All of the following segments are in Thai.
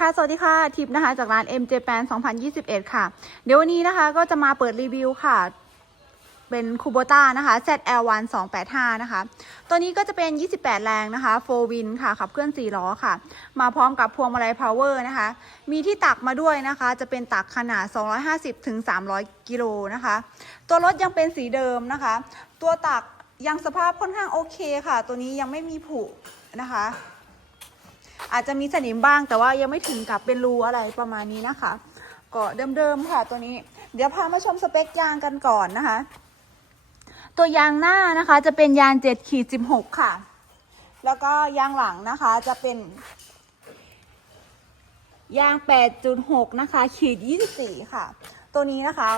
ค่ะ สวัสดีค่ะ ทิปนะคะ จากร้าน MJ Pan 2021 ค่ะ เดี๋ยววันนี้นะคะก็จะมาเปิดรีวิวค่ะ เป็นคูโบต้านะคะ ZL1 285 นะคะ ตัวนี้ก็จะเป็น 28 แรงนะคะ4 win ค่ะ ขับเคลื่อน 4 ล้อค่ะ มาพร้อมกับพวงมาลัย power นะคะ มีที่ตักมาด้วยนะคะ จะเป็นตักขนาด 250ถึง300 กิโลนะคะ ตัวรถยังเป็นสีเดิมนะคะ ตัวตักยังสภาพค่อนข้างโอเคค่ะ ตัวนี้ยังไม่มีผุนะคะ อาจจะมีสนิมบ้างแต่ว่ายังไม่ถึงกับเป็นรูอะไรประมาณนี้นะคะ ก็เดิมๆค่ะตัวนี้ เดี๋ยวพามาชมสเปคยางกันก่อนนะคะ ตัวยางหน้านะคะจะเป็นยาง7ขีด16 ค่ะ แล้วก็ยางหลังนะคะจะเป็น ยาง 8.6 นะคะ ขีด 24 ค่ะ ตัวนี้นะคะ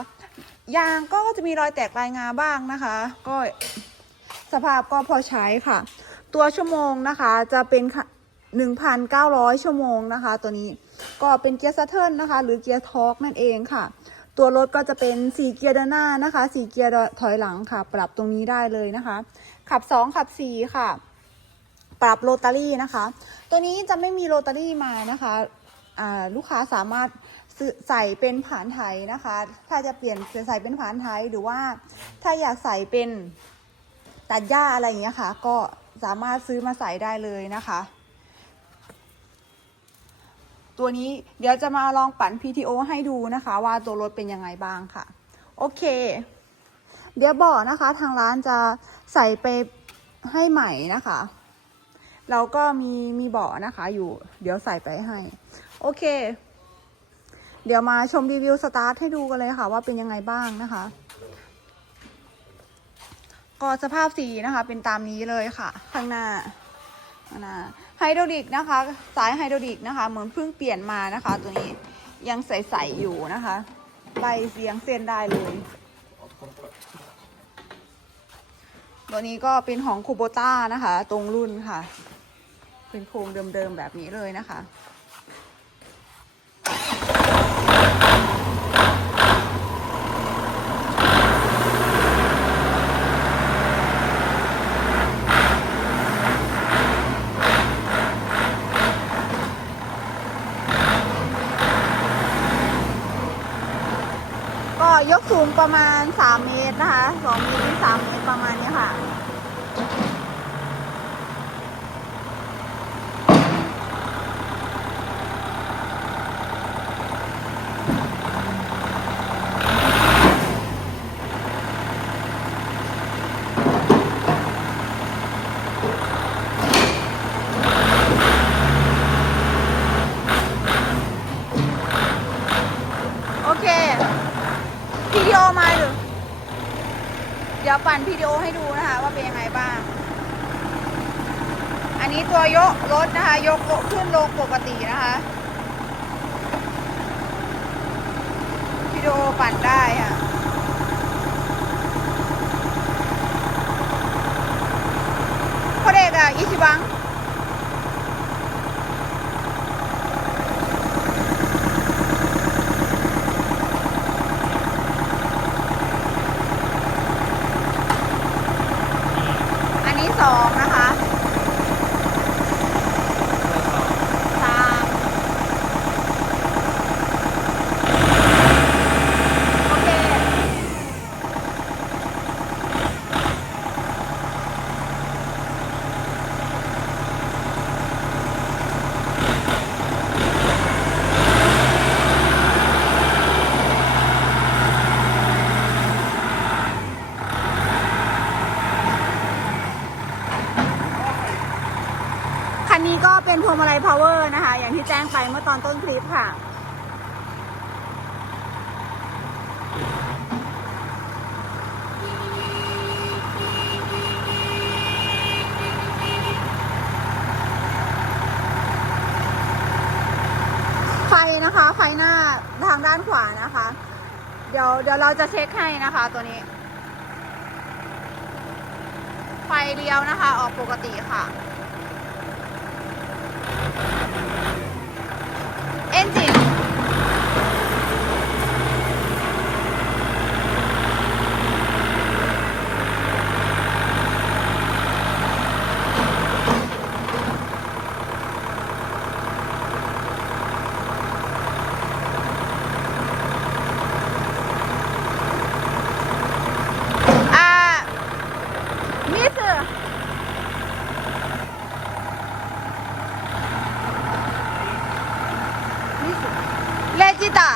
ยางก็จะมีรอยแตกลายงาบ้างนะคะ ก็สภาพก็พอใช้ค่ะ ตัวชั่วโมงนะคะจะเป็นค่ะ 1,900 ชั่วโมงนะคะ ตัวนี้ก็เป็นเกียร์ซัตเทิลนะคะ หรือเกียร์ทอร์กนั่นเองค่ะ ตัวรถก็จะเป็น4เกียร์ด้านหน้านะคะ4เกียร์ถอยหลังค่ะ ปรับตรงนี้ได้เลยนะคะ ขับ 2 ขับ 4 ค่ะ ปรับโรตารี่นะคะ ตัวนี้จะไม่มีโรตารี่มานะคะลูกค้าสามารถใส่เป็นผานไทยนะคะ ถ้าจะเปลี่ยนใส่เป็นผานไทยหรือว่าถ้าอยากใส่เป็นตัดหญ้าอะไรอย่างเงี้ยค่ะ ก็สามารถซื้อมาใส่ได้เลยนะคะ ตัวนี้เดี๋ยวจะมาลองปั่น PTO ให้ดูนะคะ ว่าตัวรถเป็นยังไงบ้างค่ะ โอเค เดี๋ยวบอกนะคะ ทางร้านจะใส่ไปให้ใหม่นะคะ เราก็มีมีบาะนะคะอยู่ เดี๋ยวใส่ไปให้ โอเค เดี๋ยวมาชมรีวิวสตาร์ทให้ดูกันเลยค่ะ ว่าเป็นยังไงบ้างนะคะ ก็สภาพสีนะคะ เป็นตามนี้เลยค่ะ ข้างหน้าข้างหน้า ไฮดรอลิกนะคะสายไฮดรอลิกนะคะเหมือนเพิ่งเปลี่ยนมานะคะ ตัวนี้ยังใสๆอยู่นะคะใบเสียงเส้นได้เลย ตัวนี้ก็เป็นของคูโบต้านะคะ ตรงรุ่นค่ะ เป็นโครงเดิมๆแบบนี้เลยนะคะ งประมาณ 3 เมตรนะคะ2เมตรถึง3เมตรประมาณนี้ค่ะโอเค วิดีโอมาอยู่ เดี๋ยวปั่นวิ ให้ดูนะคะว่าเป็นยังไงบ้าง อันนี้ตัวยกรถนะคะ ยกขึ้นลงปกตินะคะวิดีโอปั่นได้ค่ะพ่อเด็กอะอิชิบัง อันนี้สองนะคะสามโอเค คันนี้ก็เป็นพ วงมาลัย power นะคะ อย่างที่แจ้งไปเมื่อตอนต้นคลิปค่ะ ไฟนะคะ ไฟหน้าทางด้านขวานะคะ เดี๋ยวเดี๋ยวเราจะเช็คให้นะคะตัวนี้ ไฟเดียวนะคะ ออกปกติค่ะ เอนจิน เลจิตา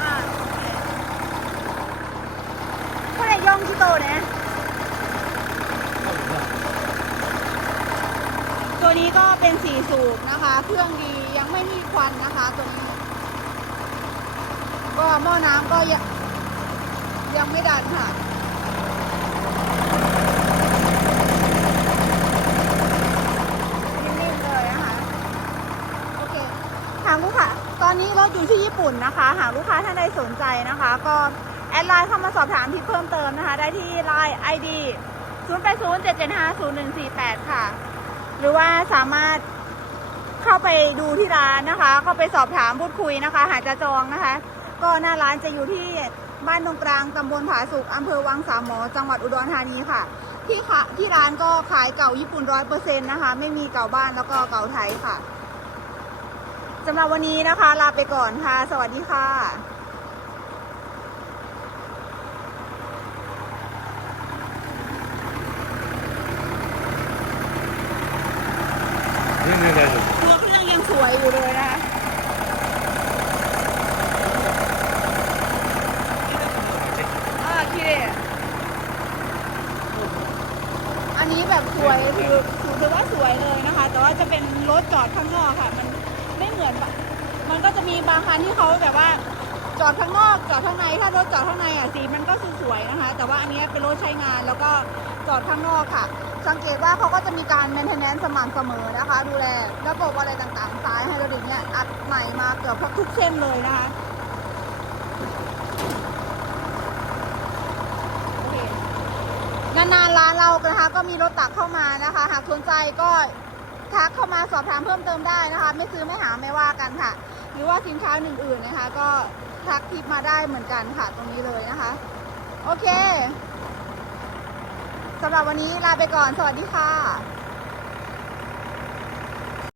อ่าผู้ใดย่อ งชิโตเนี่ยตัวนี้ก็เป็นสีสูบนะคะ เครื่องดียังไม่มีควันนะคะ ตัวนี้ ก็หม้อน้ำก็ยังยังไม่ดันค่ะนิ่มๆเลยนะคะ โอเค หากลูกค้าตอนนี้รถอยู่ที่ญี่ปุ่นนะคะ หากลูกค้าท่านใดสนใจนะคะ ก็ แอดไลน์เข้ามาสอบถามที่เพิ่มเติมนะคะ ได้ที่ไลน์ ID 0 8 0 7 7 5 0 1 4 8 ค่ะ หรือว่าสามารถเข้าไปดูที่ร้านนะคะ เข้าไปสอบถามพูดคุยนะคะ หากจะจองนะคะ ก็หน้าร้านจะอยู่ที่บ้านตรงกลางตำบลผาสุกอำเภอวังสามหมอ จังหวัดอุดรธานีค่ะ ที่ค่ะที่ร้านก็ขายเก่าญี่ปุ่นร้อยเปอร์เซ็นต์นะคะ ไม่มีเก่าบ้านแล้วก็เก่าไทยค่ะสำหรับวันนี้นะคะ ลาไปก่อนค่ะ สวัสดีค่ะ ไม่แน่ใจสุตัวเครื่องยังสวยอยู่เลยนะคอ่คอันนี้แบบสวยคือถือว่าสวยเลยนะคะ แต่ว่าจะเป็นรถจอดข้างนอกค่ะ มันไม่เหมือน มันก็จะมีบางคันที่เขาแบบว่า จอดข้างนอกจอดข้างในถ้ารถจอดข้างในอะสีมันก็สวยๆนะคะ แต่ว่าอันนี้เป็นรถใช้งานแล้วก็จอดข้างนอกค่ะ สังเกตว่าเขาก็จะมีการ maintenance สม่ำเสมอนะคะ ดูแลระบบอะไรต่างๆสายไฮดรอลิกเนี่ยอัดใหม่มาเกือบทุกเส้นเลยนะคะนานๆร้านเรานะคะก็มีรถตักเข้ามานะคะ หากสนใจก็ทักเข้ามาสอบถามเพิ่มเติมได้นะคะ ไม่ซื้อไม่หาไม่ว่ากันค่ะ หรือว่าสินค้าอื่นๆนะคะ ก็ ทักทิปมาได้เหมือนกันค่ะตรงนี้เลยนะคะ โอเคสำหรับวันนี้ลาไปก่อน สวัสดีค่ะ